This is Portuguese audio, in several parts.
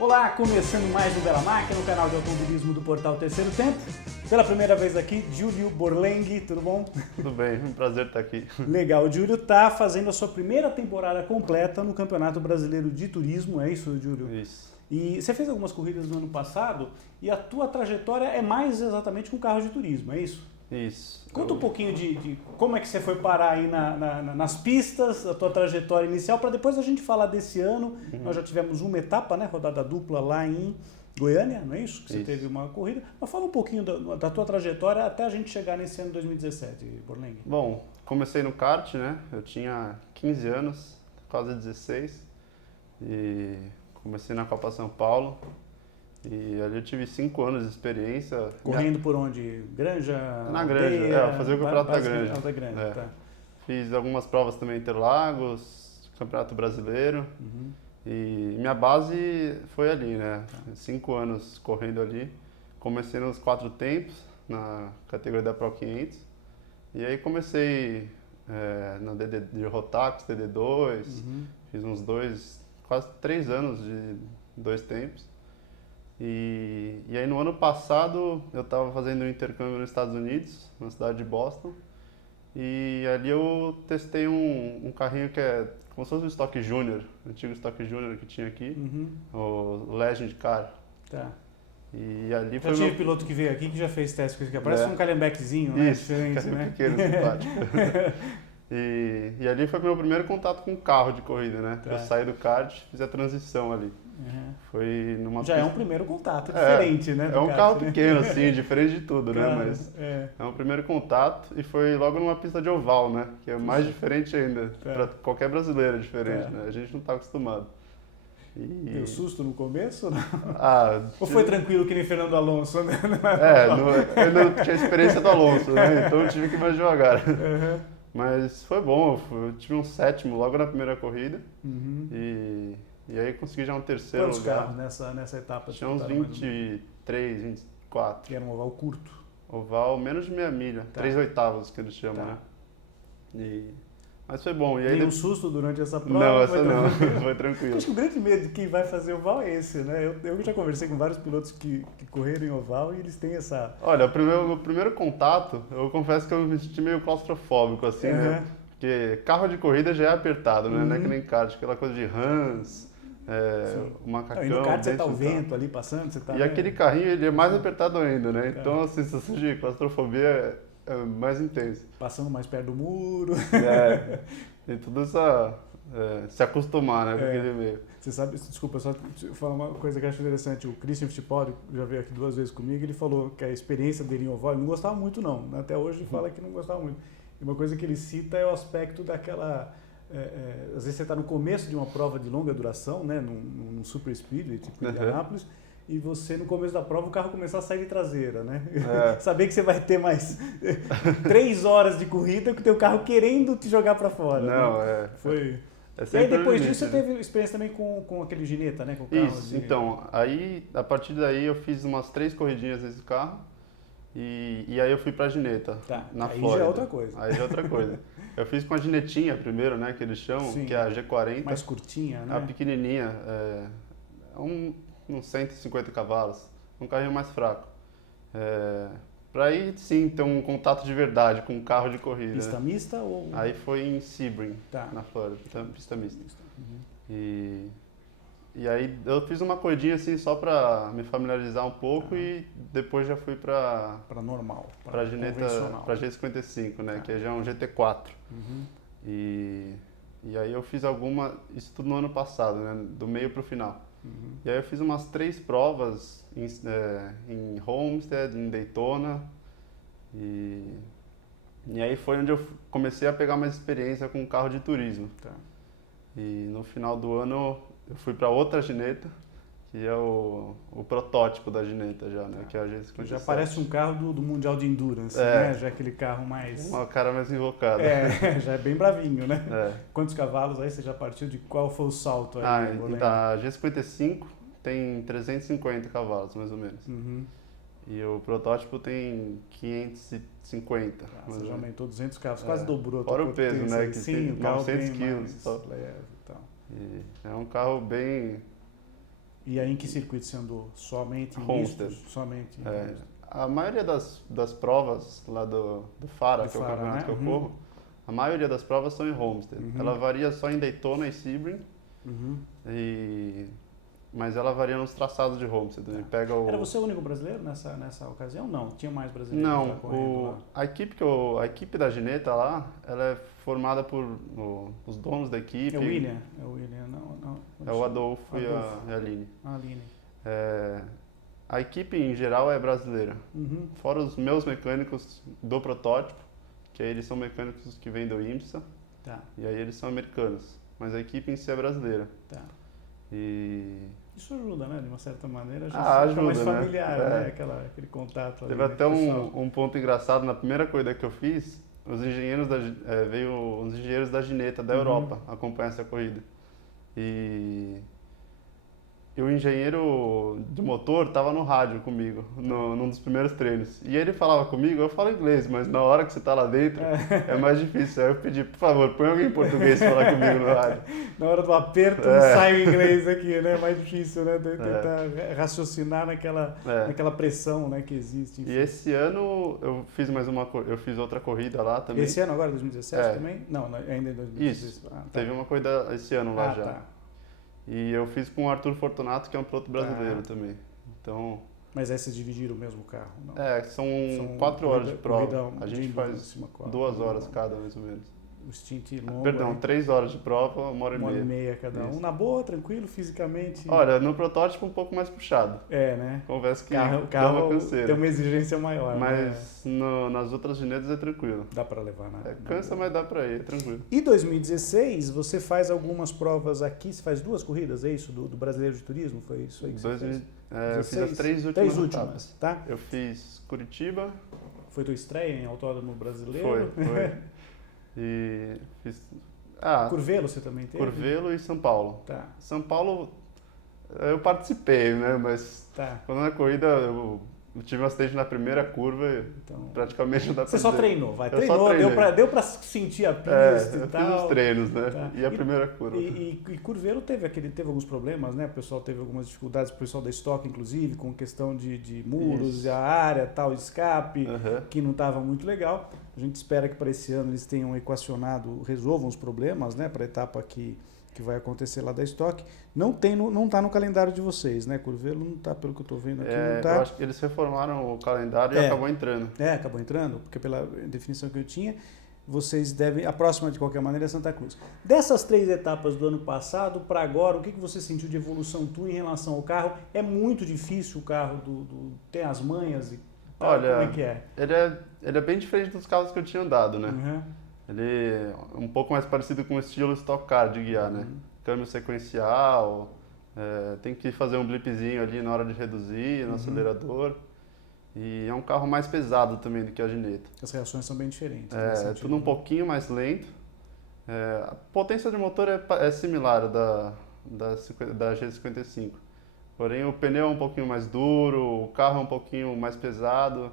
Olá, começando mais um Bela Máquina, no canal de automobilismo do Portal Terceiro Tempo. Pela primeira vez aqui, Júlio Borlenghi, tudo bom? Tudo bem, um prazer estar aqui. Legal, o Júlio está fazendo a sua primeira temporada completa no Campeonato Brasileiro de Turismo, é isso, Júlio? Isso. E você fez algumas corridas no ano passado e a tua trajetória é mais exatamente com carro de turismo, é isso? Isso. Conta um pouquinho de como é que você foi parar aí nas pistas, a tua trajetória inicial, para depois a gente falar desse ano. Nós já tivemos uma etapa, né, rodada dupla lá em Goiânia, não é isso? Que você teve uma corrida. Mas fala um pouquinho da tua trajetória até a gente chegar nesse ano 2017, Borlenghi. Bom, comecei no kart, né? Eu tinha 15 anos, quase 16, e comecei na Copa São Paulo. E ali eu tive 5 anos de experiência. Correndo por onde? Granja? Na Granja, fazer o campeonato da Granja. Da Granja, tá. Fiz algumas provas também em Interlagos, Campeonato Brasileiro. E minha base foi ali, né? 5 anos correndo ali. Comecei nos 4 tempos, na categoria da Pro 500. E aí comecei na DD de Rotax, DD2. Fiz uns quase 3 anos de 2 tempos. E aí no ano passado eu estava fazendo um intercâmbio nos Estados Unidos, na cidade de Boston, e ali eu testei um carrinho que é como se fosse um Stock Junior, antigo Stock Junior que tinha aqui, o Legend Car. Tá. E ali Já foi tive piloto que veio aqui que já fez teste com isso aqui, parece um Calhambeckzinho, né? Isso, diferente, né? pequeno, simpático. E ali foi meu primeiro contato com carro de corrida, né? Tá. Eu saí do kart, fiz a transição ali. Foi numa Já pista... é um primeiro contato diferente, né? É um kart, carro né? pequeno, assim, diferente de tudo, né? Cara, Mas é um primeiro contato e foi logo numa pista de oval, né? Que é mais diferente ainda. Para qualquer brasileiro é diferente, né? A gente não tá acostumado. Deu susto no começo? Não? Ou foi tranquilo que nem Fernando Alonso? Né? Eu não tinha experiência do Alonso, né? Então eu tive que ir mais devagar. Mas foi bom, eu tive um 7º logo na primeira corrida. E aí consegui já um terceiro lugar. Quantos carros nessa etapa? Tinha uns 23, 24. Que era um oval curto? Oval menos de meia milha, 3/8 que eles chamam, né? Mas foi bom. E aí Nenhum susto durante essa prova? Não, essa não, foi tranquilo. Acho que o grande medo de quem vai fazer oval é esse, né? Eu já conversei com vários pilotos que correram em oval e eles têm essa... Olha, o primeiro contato, eu confesso que eu me senti meio claustrofóbico, assim, né? Porque carro de corrida já é apertado, né? Não é que nem kart, aquela coisa de Hans... o macacão. E no kart você tá o vento ali passando, você tá... E aquele carrinho, ele é mais apertado ainda, né? Então a sensação de claustrofobia é mais intensa. Passando mais perto do muro. Tem tudo essa... se acostumar, né, com aquele meio. Você sabe, desculpa, só falar uma coisa que eu acho interessante. O Christian Fittipaldi já veio aqui 2 vezes comigo, ele falou que a experiência dele em oval, ele não gostava muito não. Até hoje ele fala que não gostava muito. E uma coisa que ele cita é o aspecto daquela... às vezes você está no começo de uma prova de longa duração, né, num super speed, tipo Indianápolis, e você no começo da prova o carro começar a sair de traseira, né? Saber que você vai ter mais 3 horas de corrida com o teu carro querendo te jogar para fora. Não, né? Foi. E aí depois disso você teve experiência também com aquele gineta, né? Com o carro Isso, então, aí a partir daí eu fiz umas 3 corridinhas nesse carro. E aí eu fui pra gineta, na Flórida. Aí já é outra coisa. Aí já é outra coisa. Eu fiz com a ginetinha primeiro, né, que eles chamam, que é a G40. Mais curtinha, né? A pequenininha, uns 150 cavalos, um carrinho mais fraco. Pra aí sim ter um contato de verdade com um carro de corrida. Pista mista ou... Aí foi em Sebring, na Flórida, pista mista. E aí eu fiz uma corridinha assim só pra me familiarizar um pouco e depois já fui pra normal, pra gineta, pra G55, né, que já é um GT4. E aí eu fiz isso tudo no ano passado, né, do meio pro final. E aí eu fiz umas 3 provas em Homestead, em Daytona, e aí foi onde eu comecei a pegar mais experiência com carro de turismo. E no final do ano eu fui para outra gineta, que é o protótipo da gineta já, né? Que é a G57. Já parece um carro do Mundial de Endurance, né? Já é aquele carro mais... Uma cara mais invocada. Já é bem bravinho, né? Quantos cavalos aí você já partiu? De qual foi o salto aí? A G55 tem 350 cavalos, mais ou menos. E o protótipo tem 550. Você já aumentou 200 cavalos, quase dobrou. Fora o peso, né? Que sim, tem o carro 900 bem quilos. mais leve e tal. E é um carro bem E aí em que circuito você andou? Somente em Homestead. mistos? Somente em É, a maioria das provas lá do Fara, que é o Fara, campeonato né? que eu corro, a maioria das provas são em Homestead. Ela varia só em Daytona e Sebring, mas ela varia nos traçados de Homestead. Ele pega Era você o único brasileiro nessa ocasião? Não, tinha mais brasileiros lá Não, correndo lá. a equipe da Gineta lá, ela é formada por os donos da equipe. É o William? É o William, não. É o Adolfo e a Aline. A Aline. A equipe em geral é brasileira. Fora os meus mecânicos do protótipo, que aí eles são mecânicos que vêm do IMSA, Tá. e aí eles são americanos. Mas a equipe em si é brasileira. Tá. E Isso ajuda, né? De uma certa maneira, já fica ajuda, mais né? familiar, né? Aquele contato ali. teve até um ponto engraçado na primeira corrida que eu fiz. Veio os engenheiros da Gineta da Europa acompanhar essa corrida. E o engenheiro de motor estava no rádio comigo, num dos primeiros treinos. E ele falava comigo, eu falo inglês, mas na hora que você está lá dentro é mais difícil. Aí eu pedi, por favor, põe alguém em português falar comigo no rádio. Na hora do aperto não sai o inglês aqui, né? É mais difícil, né? Tentar raciocinar naquela pressão, né, que existe. Enfim. E esse ano eu fiz outra corrida lá também. Esse ano agora, 2017 também? Não, ainda em 2016. Isso, teve uma corrida esse ano lá já. Tá. E eu fiz com o Arthur Fortunato, que é um piloto brasileiro também. Então, mas aí vocês dividiram o mesmo carro? Não? são 4 horas de prova. A gente faz 2 horas cada, mais ou menos. O stint longo. Perdão, 3 horas de prova, 1 hora e meia. 1 hora e meia cada um. Isso. Na boa, tranquilo, fisicamente? Olha, no protótipo um pouco mais puxado. Né? Confesso que o carro tem uma exigência maior. Mas nas outras ginetas é tranquilo. Dá para levar, né? Cansa, mas dá para ir, é tranquilo. E 2016, você faz algumas provas aqui, você faz 2 corridas, é isso? Do Brasileiro de Turismo? Foi isso aí que você fez? Eu fiz as 3 últimas etapas. Tá? Eu fiz Curitiba. Foi tua estreia em Autódromo Brasileiro? Foi. E fiz... Curvelo você também teve? Curvelo e São Paulo. Tá. São Paulo eu participei, né? Mas quando na corrida eu tive um acidente na primeira curva e praticamente não dá pra Você só treinou, deu pra sentir a pista e tal. Eu fiz os treinos, né? Tá. E a primeira curva. E Curvelo teve alguns problemas, né? O pessoal teve algumas dificuldades, o pessoal da Stock, inclusive, com questão de muros, a área, tal, escape, que não estava muito legal. A gente espera que para esse ano eles tenham resolvam os problemas, né? Para a etapa que vai acontecer lá da Stock. Não está no calendário de vocês, né? Curvelo não está, pelo que eu estou vendo aqui, não tá. Eu acho que eles reformaram o calendário e acabou entrando. Acabou entrando, porque pela definição que eu tinha, vocês devem... A próxima, de qualquer maneira, é Santa Cruz. Dessas 3 etapas do ano passado para agora, o que você sentiu de evolução tua em relação ao carro? É muito difícil o carro ter as manhas e tal? Olha, como é que é? Ele é bem diferente dos carros que eu tinha andado, né? Ele é um pouco mais parecido com o estilo Stock Car de guiar, né? Câmbio sequencial, tem que fazer um blipzinho ali na hora de reduzir no acelerador. E é um carro mais pesado também do que a Gineta. As reações são bem diferentes. É tudo um pouquinho mais lento. A potência de motor é similar da G55. Porém o pneu é um pouquinho mais duro, o carro é um pouquinho mais pesado.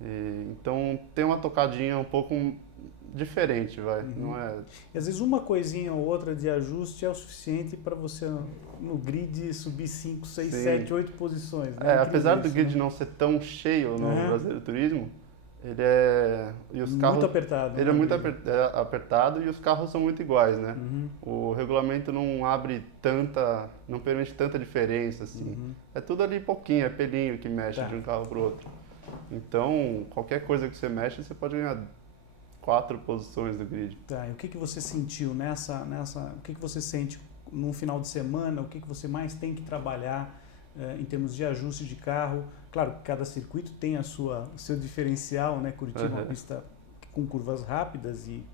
Então tem uma tocadinha um pouco diferente, vai. Não é... E às vezes uma coisinha ou outra de ajuste é o suficiente para você no grid subir 5, 6, 7, 8 posições. Né? Apesar do grid não ser tão cheio no Brasileiro Turismo, ele é... E os carros, muito apertado. Ele é muito apertado e os carros são muito iguais, né? O regulamento não permite tanta diferença, assim. É tudo ali pouquinho, é pelinho que mexe de um carro para o outro. Então, qualquer coisa que você mexe, você pode ganhar 4 posições do grid. Tá, e o que você sentiu o que você sente num final de semana, o que você mais tem que trabalhar em termos de ajuste de carro? Claro que cada circuito tem o seu diferencial, né? Curitiba é uma pista com curvas rápidas e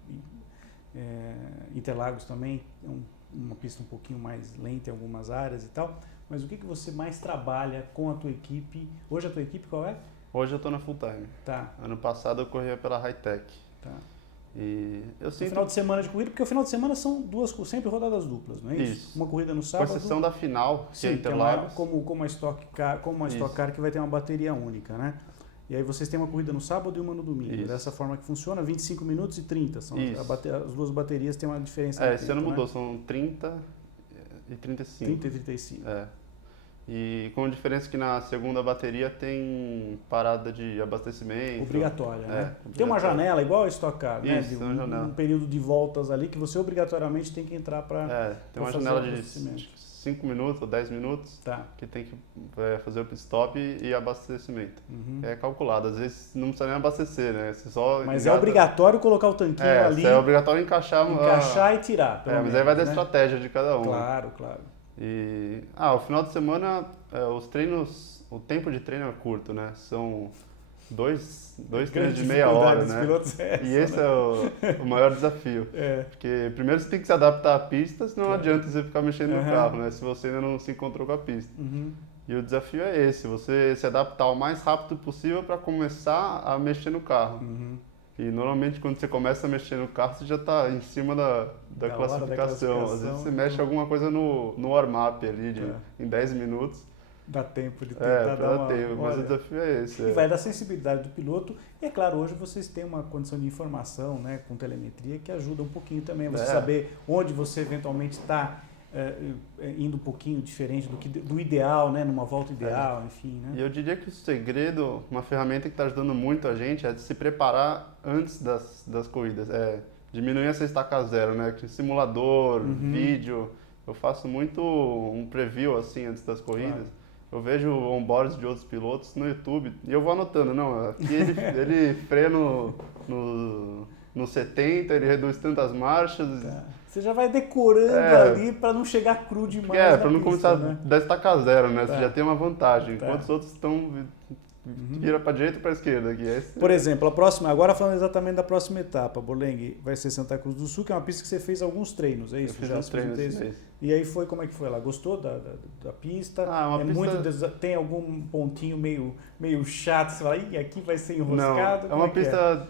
Interlagos também é uma pista um pouquinho mais lenta em algumas áreas e tal, mas o que você mais trabalha com a tua equipe? Hoje a tua equipe qual é? Hoje eu estou na Full Time. Tá. Ano passado eu corria pela Hightech. Tá. E eu sinto... final de semana de corrida, porque o final de semana são sempre rodadas duplas, não é isso? Uma corrida no sábado. Com exceção da final, que é Interlagos. Como a Stock Car que vai ter uma bateria única, né? E aí vocês têm uma corrida no sábado e uma no domingo. Isso. Dessa forma que funciona, 25 minutos e 30. As 2 baterias têm uma diferença. Esse ano mudou, são 30 e 35. 30 e 35. E com a diferença que na segunda bateria tem parada de abastecimento. Obrigatória, né? Obrigatória. Tem uma janela igual a Stock Car, né? Isso, tem uma janela. Um período de voltas ali que você obrigatoriamente tem que entrar para tem uma janela de 5 minutos ou 10 minutos que tem que fazer o pit stop e abastecimento. É calculado, às vezes não precisa nem abastecer, né? Você só mas é obrigatório colocar o tanquinho ali. É obrigatório encaixar e tirar. Mas menos, aí vai da estratégia de cada um. Claro. E o final de semana, os treinos, o tempo de treino é curto, né? São dois treinos de meia hora, né? E esse é o maior desafio. Porque primeiro você tem que se adaptar à pista, senão não adianta você ficar mexendo no carro, né? Se você ainda não se encontrou com a pista. E o desafio é esse, você se adaptar o mais rápido possível para começar a mexer no carro. E normalmente quando você começa a mexer no carro, você já está em cima da classificação. Às vezes você mexe alguma coisa no warm-up ali, em 10 minutos. Dá tempo de tentar dar uma... tempo, mas o desafio é esse. E vai da sensibilidade do piloto. E é claro, hoje vocês têm uma condição de informação, né, com telemetria, que ajuda um pouquinho também. Você saber onde você eventualmente está indo um pouquinho diferente do ideal, né, numa volta ideal, enfim. Né? E eu diria que o segredo, uma ferramenta que está ajudando muito a gente, é de se preparar antes das corridas. Diminuir essa estaca zero, né? Simulador, vídeo. Eu faço muito um preview assim antes das corridas. Eu vejo onboards de outros pilotos no YouTube e eu vou anotando, não, aqui ele freia no 70, ele reduz tantas marchas. Você já vai decorando ali para não chegar cru demais. Para não começar da estaca zero, né? Você já tem uma vantagem, enquanto os outros estão vira para direita e para esquerda aqui. Por exemplo, a próxima, agora falando exatamente da próxima etapa, Borleng, vai ser Santa Cruz do Sul, que é uma pista que você fez alguns treinos, é isso? Eu fiz uns treinos esse mês. E aí como é que foi lá? Gostou da pista? Pista... Tem algum pontinho meio chato, você fala, aqui vai ser enroscado? Não, é uma pista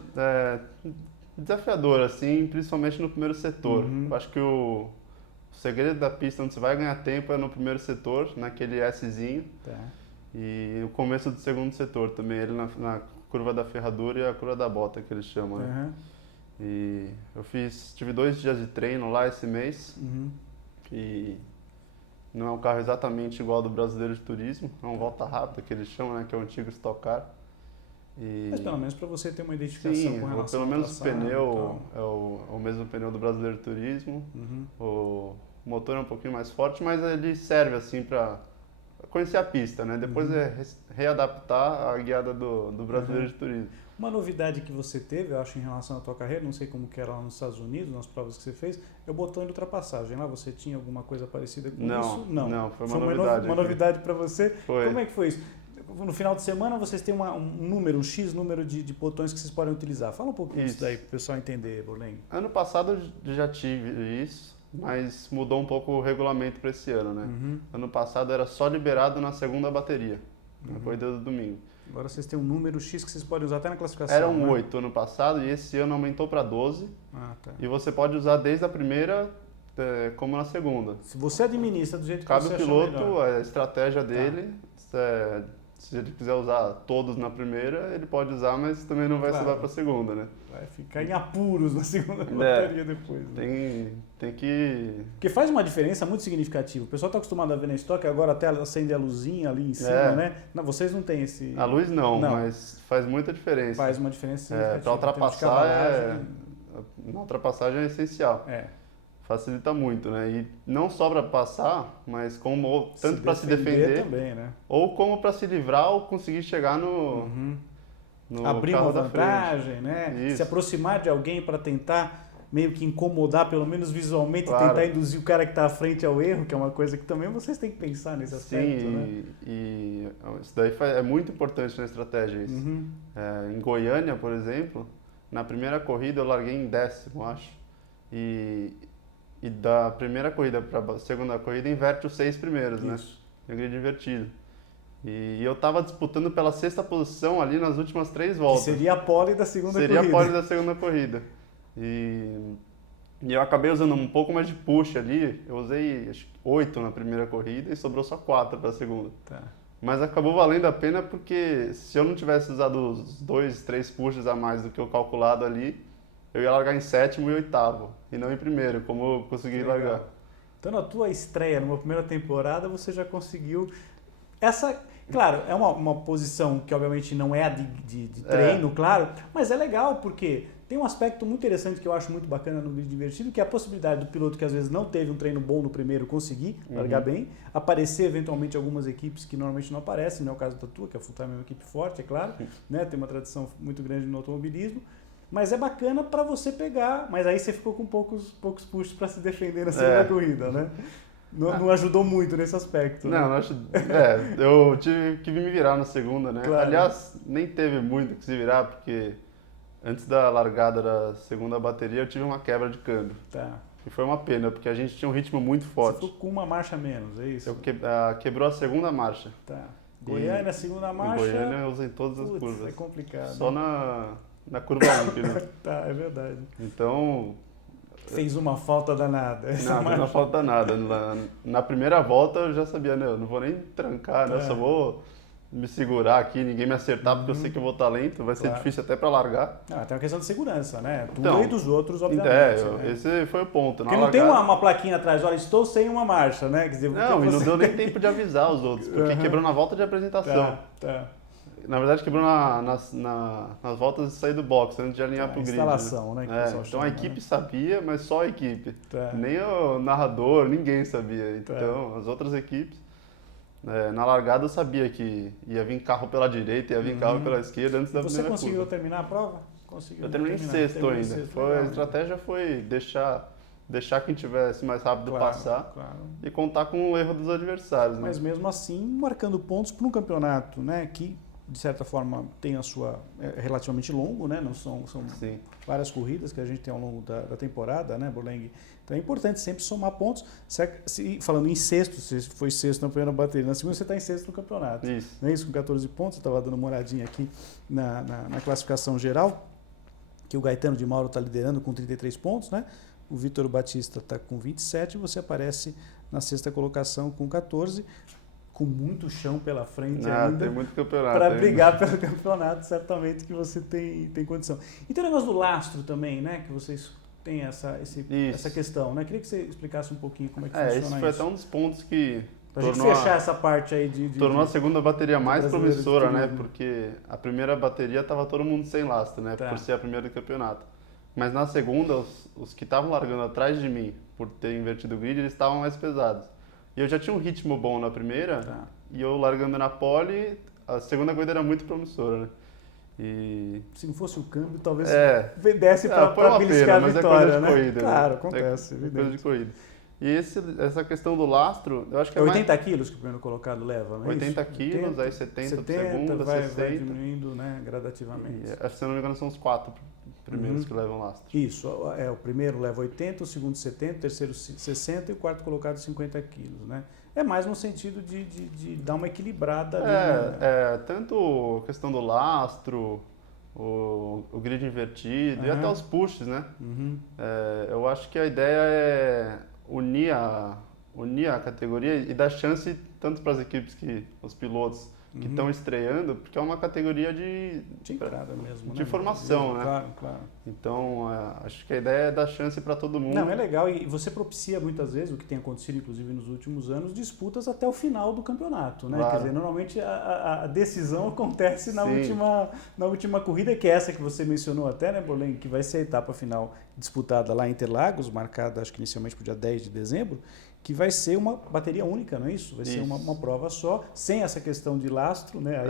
desafiadora, assim, principalmente no primeiro setor. Eu acho que o segredo da pista onde você vai ganhar tempo é no primeiro setor, naquele Szinho. E o começo do segundo setor também, ele na curva da ferradura e a curva da bota, que eles chamam, né? E eu tive 2 dias de treino lá esse mês. E não é um carro exatamente igual ao do Brasileiro de Turismo, é um volta rápida que eles chamam, né? Que é o antigo Stock Car. Mas pelo menos para você ter uma identificação com relação pelo menos o pneu é o mesmo pneu do Brasileiro de Turismo. O motor é um pouquinho mais forte, mas ele serve assim para conhecer a pista, né? Depois readaptar a guiada do Brasileiro de Turismo. Uma novidade que você teve, eu acho, em relação à tua carreira, não sei como que era lá nos Estados Unidos, nas provas que você fez, é o botão de ultrapassagem. Lá você tinha alguma coisa parecida com isso? Não, foi uma novidade. Uma novidade para você? Foi. Como é que foi isso? No final de semana vocês têm um X número de botões que vocês podem utilizar. Fala um pouquinho disso daí para o pessoal entender, Borleng. Ano passado eu já tive isso, mas mudou um pouco o regulamento para esse ano, né? Ano passado era só liberado na segunda bateria, na corrida do domingo. Agora vocês têm um número X que vocês podem usar até na classificação. Eram 8 ano passado e esse ano aumentou para 12. E você pode usar desde a primeira como na segunda. Se você administra do jeito que cabe você o piloto, a estratégia dele. Se ele quiser usar todos na primeira, ele pode usar, mas também não vai levar para a segunda, né? Vai ficar em apuros na segunda bateria depois. Né? Tem que... Porque faz uma diferença muito significativa. O pessoal está acostumado a ver na estoque, agora até acende a luzinha ali em cima, né? Não, vocês não têm esse... A luz não, mas faz muita diferença. Faz uma diferença significativa. Para ultrapassar, na ultrapassagem é essencial. Facilita muito, né? E não só para passar, mas como tanto para se defender também, né? Ou como para se livrar ou conseguir chegar no abrir carro uma da vantagem, frente. né? Isso. Se aproximar de alguém para tentar meio que incomodar, pelo menos visualmente, tentar induzir o cara que está à frente ao erro, que é uma coisa que também vocês têm que pensar nesse aspecto, né? E isso daí é muito importante na estratégia. Isso. Em Goiânia, por exemplo, na primeira corrida eu larguei em 10º, acho. E da primeira corrida para a segunda corrida inverte os 6 primeiros, né? É grid invertido. E eu estava disputando pela 6ª posição ali nas últimas 3 voltas. Que seria a pole da segunda corrida. Seria a pole da segunda corrida. E eu acabei usando um pouco mais de push ali. Eu usei acho, 8 na primeira corrida e sobrou só 4 para a segunda. Mas acabou valendo a pena porque se eu não tivesse usado os 2, 3 pushes a mais do que eu calculado ali, eu ia largar em 7º e 8º, e não em primeiro, como eu consegui largar. Então, na tua estreia, numa primeira temporada, você já conseguiu Claro, é uma posição que obviamente não é a de treino, claro, mas é legal porque tem um aspecto muito interessante que eu acho muito bacana no grid invertido, que é a possibilidade do piloto que às vezes não teve um treino bom no primeiro conseguir largar bem, aparecer eventualmente algumas equipes que normalmente não aparecem, não é o caso da tua, que a Full Time é uma equipe forte, é claro, né? Tem uma tradição muito grande no automobilismo, mas é bacana para você pegar, mas aí você ficou com poucos pushes para se defender na segunda corrida, né? Não ajudou muito nesse aspecto. Não, né? eu tive que me virar na segunda, né? Claro. Aliás, nem teve muito que se virar, porque antes da largada da segunda bateria eu tive uma quebra de câmbio. Tá. E foi uma pena, porque a gente tinha um ritmo muito forte. Você ficou com uma marcha a menos, é isso? Quebrou a segunda marcha. Tá. Goiânia, segunda marcha. Em Goiânia eu usei todas as curvas. É complicado. Só na curva 1, né? Tá, é verdade. Então... Fez uma falta danada. Não falta nada. Na primeira volta eu já sabia, né? Eu não vou nem trancar, né? Eu só vou me segurar aqui, ninguém me acertar, porque eu sei que eu vou estar lento, vai ser difícil até para largar. Tem uma questão de segurança, né? E dos outros, obviamente. Né? Esse foi o ponto. Porque não tem uma plaquinha atrás, olha, estou sem uma marcha, né? Quer dizer, não, e não deu nem tempo de avisar os outros, porque quebrou na volta de apresentação. Tá. Na verdade, quebrou nas voltas de sair do box, antes de alinhar para o grid. Instalação, né? Então a equipe sabia, mas só a equipe. Nem o narrador, ninguém sabia. Então, as outras equipes, na largada eu sabia que ia vir carro pela direita, ia vir carro pela esquerda antes da primeira curva. Você conseguiu terminar a prova? Eu terminei em sexto ainda. A estratégia foi deixar quem tivesse mais rápido passar e contar com o erro dos adversários. Mas mesmo assim, marcando pontos para um campeonato, né, que de certa forma tem a sua relativamente longo, né? Não são várias corridas que a gente tem ao longo da temporada, né, Borleng? Então é importante sempre somar pontos. Falando em sexto, se foi sexto na primeira bateria, na segunda você está em sexto no campeonato. Isso. Não é isso? Com 14 pontos, eu estava dando uma olhadinha aqui na classificação geral, que o Gaetano de Mauro está liderando com 33 pontos, né? O Vitor Batista está com 27 e você aparece na sexta colocação com 14. Com muito chão pela frente ainda. Tem muito campeonato. Para brigar pelo campeonato, certamente que você tem condição. E tem o negócio do lastro também, né? Que vocês têm essa questão, né? Queria que você explicasse um pouquinho como é que funciona isso. Esse foi até um dos pontos que pra gente fechar essa parte aí tornou a segunda bateria mais promissora, né? Porque a primeira bateria estava todo mundo sem lastro, né? Por ser a primeira do campeonato. Mas na segunda, os que estavam largando atrás de mim, por ter invertido o grid, eles estavam mais pesados. E eu já tinha um ritmo bom na primeira, e eu largando na pole, a segunda corrida era muito promissora, né? E... Se não fosse o câmbio, talvez desse para beliscar a vitória, né? Corrida, claro, acontece, é coisa de corrida. E essa questão do lastro, eu acho que 80 quilos que o primeiro colocado leva, não é 80 isso? quilos, aí 70 do segundo, 60. Vai diminuindo, né, gradativamente. Se eu não me engano, são os 4 primeiros que levam lastro. Isso, o primeiro leva 80, o segundo 70, o terceiro 60 e o quarto colocado 50 quilos, né? É mais no sentido de dar uma equilibrada ali. Tanto a questão do lastro, o grid invertido e até os pushes, né? Eu acho que a ideia é unir a categoria e dar chance tanto para as equipes os pilotos que estão estreando, porque é uma categoria de entrada mesmo, de formação, né? Claro. Então, acho que a ideia é dar chance para todo mundo. Não, é legal e você propicia muitas vezes, o que tem acontecido inclusive nos últimos anos, disputas até o final do campeonato, né? Claro. Quer dizer, normalmente a decisão acontece na última corrida, que é essa que você mencionou até, né, Borleng, que vai ser a etapa final disputada lá em Interlagos, marcada acho que inicialmente para o dia 10 de dezembro, que vai ser uma bateria única, não é isso? Vai ser uma prova só, sem essa questão de lastro, né?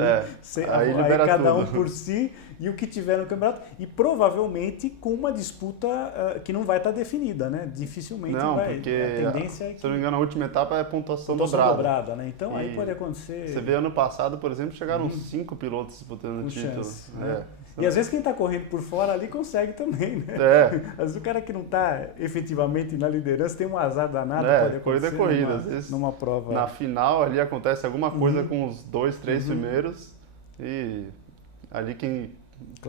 Aí cada um por si e o que tiver no campeonato. E provavelmente com uma disputa que não vai estar definida, né? Dificilmente vai. Porque a tendência é que... Se eu não me engano, a última etapa é pontuação dobrada, né? Então aí pode acontecer... Você vê ano passado, por exemplo, chegaram 5 pilotos disputando o título. Chance, né? E às vezes quem está correndo por fora ali consegue também, né? Às vezes o cara que não está efetivamente na liderança tem um azar danado, pode acontecer corrida. Às vezes, numa prova. Na final ali acontece alguma coisa com os 2, 3 primeiros e ali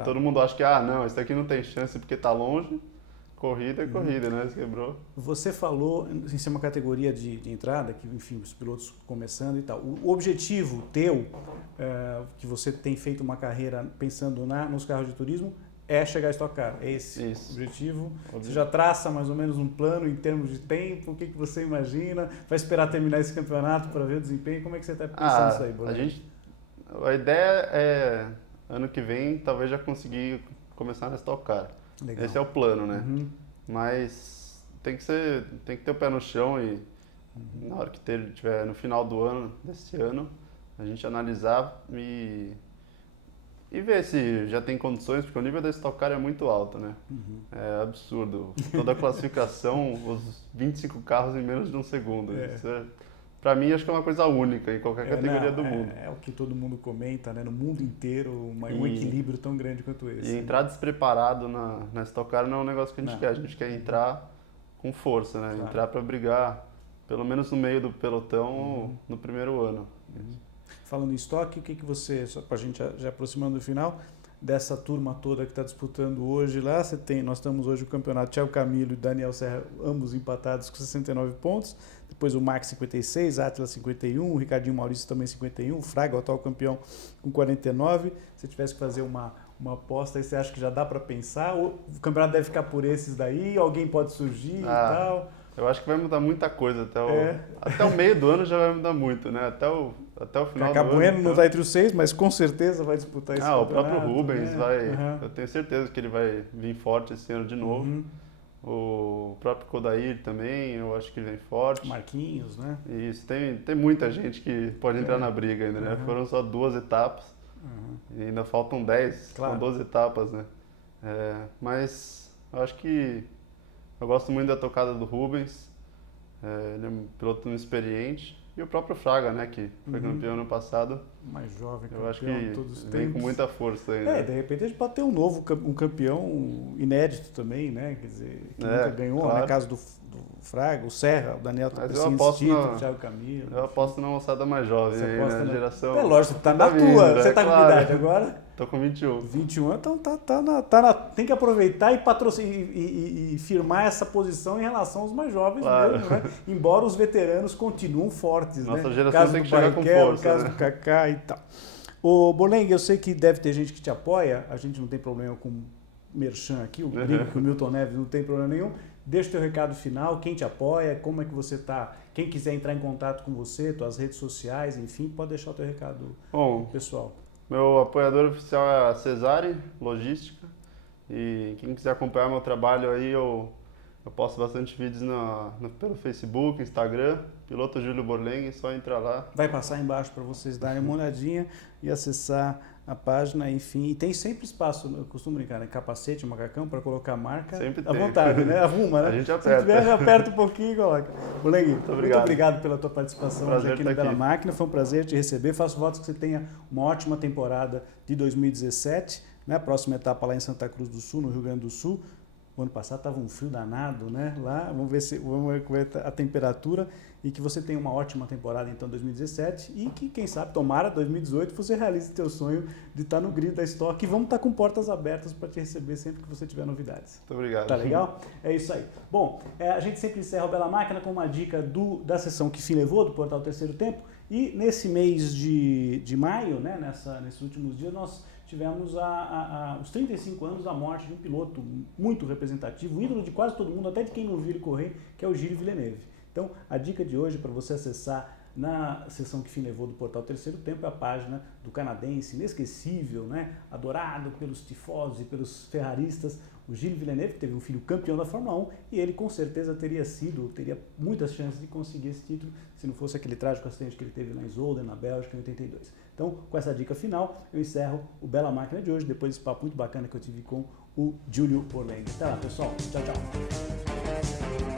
todo mundo acha que não, esse daqui não tem chance porque está longe. Corrida é corrida, né? Você quebrou. Você falou em ser uma categoria de entrada, que, enfim, os pilotos começando e tal. O objetivo teu, que você tem feito uma carreira pensando nos carros de turismo, é chegar a Stock Car, é esse o objetivo. Você já traça mais ou menos um plano em termos de tempo, o que você imagina? Vai esperar terminar esse campeonato para ver o desempenho? Como é que você está pensando nisso aí, Bolengue? A ideia é, ano que vem, talvez já conseguir começar na Stock Car. Legal. Esse é o plano, né? Mas tem que ter o pé no chão e na hora que tiver no final do ano, desse ano, a gente analisar e ver se já tem condições, porque o nível da Stock Car é muito alto, né? É absurdo. Toda a classificação, os 25 carros em menos de um segundo. Isso pra mim, acho que é uma coisa única em qualquer categoria do mundo. É o que todo mundo comenta, né? No mundo inteiro, um equilíbrio tão grande quanto esse. E entrar despreparado na Stock Car não é um negócio que a gente quer. A gente quer entrar com força, né? Claro. Entrar para brigar, pelo menos no meio do pelotão, no primeiro ano. Falando em estoque, o que você, só para a gente já aproximando do final, dessa turma toda que está disputando hoje lá, nós estamos hoje no campeonato, Thiago Camilo e Daniel Serra, ambos empatados com 69 pontos, depois o Max 56, Átila 51, o Ricardinho Maurício também 51, o Fraga, o atual campeão, com 49. Se você tivesse que fazer uma aposta aí, você acha que já dá para pensar? Ou o campeonato deve ficar por esses daí, alguém pode surgir e tal? Eu acho que vai mudar muita coisa, até o meio do ano já vai mudar muito, né? Até o final do ano. Bueno não está entre os 6, mas com certeza vai disputar esse campeonato. O próprio Rubens vai, eu tenho certeza que ele vai vir forte esse ano de novo. O próprio Kodair também, eu acho que ele vem forte. Marquinhos, né? Isso, tem muita gente que pode entrar na briga ainda, né? Foram só 2 etapas e ainda faltam 10, são 12 etapas, né? Mas eu acho que eu gosto muito da tocada do Rubens, ele é um piloto experiente. E o próprio Fraga, né, que foi campeão ano passado. Mais jovem, eu acho que todos os vem tempos. Com muita força ainda. De repente a gente pode ter um campeão inédito também, né? Quer dizer, que nunca ganhou, claro. Na casa do Fraga, o Serra, o Daniel tá precisando desse título, o Thiago Camilo. Eu aposto na moçada mais jovem aí, na geração. Lógico, tá na tua. Você tá com que idade agora? Tô com 21. 21 anos, então tem que aproveitar e firmar essa posição em relação aos mais jovens mesmo, né? Embora os veteranos continuem fortes, Nossa né? geração tem que chegar com força, o caso do Kaká e tal. Ô, Bolengue, eu sei que deve ter gente que te apoia, a gente não tem problema com merchan aqui, o brinco que o Milton Neves não tem problema nenhum. Deixa o teu recado final, quem te apoia, como é que você tá, quem quiser entrar em contato com você, tuas redes sociais, enfim, pode deixar o teu recado pessoal. Meu apoiador oficial é a Cesare Logística e quem quiser acompanhar meu trabalho aí, eu posto bastante vídeos pelo Facebook, Instagram, Piloto Júlio Borlengue, só entrar lá. Vai passar embaixo para vocês darem uma olhadinha e acessar a página, enfim. E tem sempre espaço, eu costumo brincar, né? Capacete, macacão, para colocar a marca sempre à vontade, né? Arruma, né? A gente aperta. Se tiver, aperta um pouquinho e coloca. Bolengue, muito obrigado pela tua participação hoje aqui no Bela Máquina. Foi um prazer te receber. Faço votos que você tenha uma ótima temporada de 2017, né? Próxima etapa lá em Santa Cruz do Sul, no Rio Grande do Sul. O ano passado estava um frio danado, né? Lá, vamos ver como é a temperatura e que você tenha uma ótima temporada então 2017 e que, quem sabe, tomara 2018 você realize teu sonho de estar no grid da Stock e vamos estar com portas abertas para te receber sempre que você tiver novidades. Muito obrigado. Tá legal? É isso aí. Bom, a gente sempre encerra o Bela Máquina com uma dica da sessão Que Fim Levou, do Portal Terceiro Tempo, e nesse mês de maio, né, nesses últimos dias, nós tivemos os 35 anos da morte de um piloto muito representativo, ídolo de quase todo mundo, até de quem não viu ele correr, que é o Gilles Villeneuve. Então, a dica de hoje para você acessar na sessão Que Fim Levou do Portal Terceiro Tempo é a página do canadense inesquecível, né, adorado pelos tifosi e pelos ferraristas, o Gilles Villeneuve, que teve um filho campeão da Fórmula 1 e ele com certeza teria muitas chances de conseguir esse título se não fosse aquele trágico acidente que ele teve lá em Zolder, na Bélgica, em 82. Então, com essa dica final, eu encerro o Bela Máquina de hoje, depois desse papo muito bacana que eu tive com o Giulio Borlengue. Até lá, pessoal. Tchau, tchau.